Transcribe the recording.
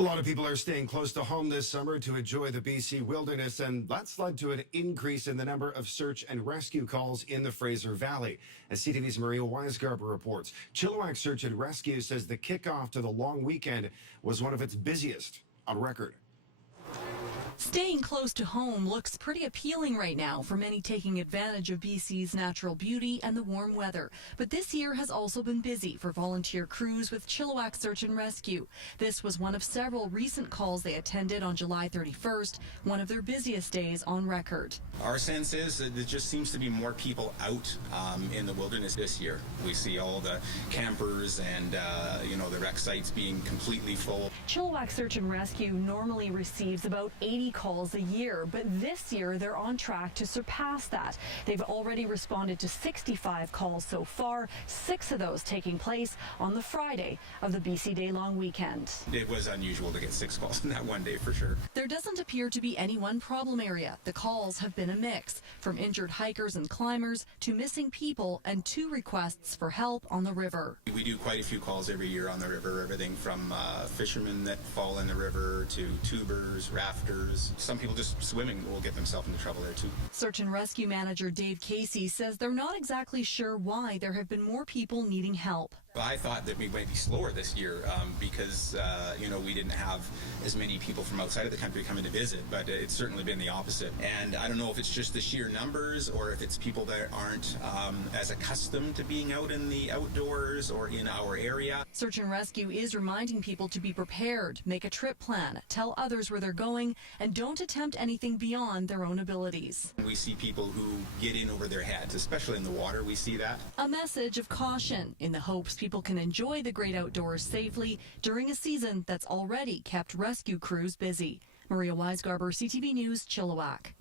A lot of people are staying close to home this summer to enjoy the BC wilderness, and that's led to an increase in the number of search and rescue calls in the Fraser Valley. As CTV's Maria Weisgarber reports, Chilliwack Search and Rescue says the kickoff to the long weekend was one of its busiest on record. Staying close to home looks pretty appealing right now for many taking advantage of BC's natural beauty and the warm weather. But this year has also been busy for volunteer crews with Chilliwack Search and Rescue. This was one of several recent calls they attended on July 31st, one of their busiest days on record. Our sense is that there just seems to be more people out in the wilderness this year. We see all the campers and the wreck sites being completely full. Chilliwack Search and Rescue normally receives about 80 calls a year, but this year they're on track to surpass that. They've already responded to 65 calls so far, 6 of those taking place on the Friday of the BC Day long weekend. It was unusual to get 6 calls in that one day for sure. There doesn't appear to be any one problem area. The calls have been a mix, from injured hikers and climbers to missing people and 2 requests for help on the river. We do quite a few calls every year on the river, everything from fishermen that fall in the river to tubers, rafters. Some people just swimming will get themselves into trouble there too. Search and Rescue Manager Dave Casey says they're not exactly sure why there have been more people needing help. I thought that we might be slower this year because we didn't have as many people from outside of the country coming to visit, but it's certainly been the opposite. And I don't know if it's just the sheer numbers or if it's people that aren't as accustomed to being out in the outdoors or in our area. Search and Rescue is reminding people to be prepared, make a trip plan, tell others where they're going, and don't attempt anything beyond their own abilities. We see people who get in over their heads, especially in the water. We see that. A message of caution in the hopes people can enjoy the great outdoors safely during a season that's already kept rescue crews busy. Maria Weisgarber, CTV News, Chilliwack.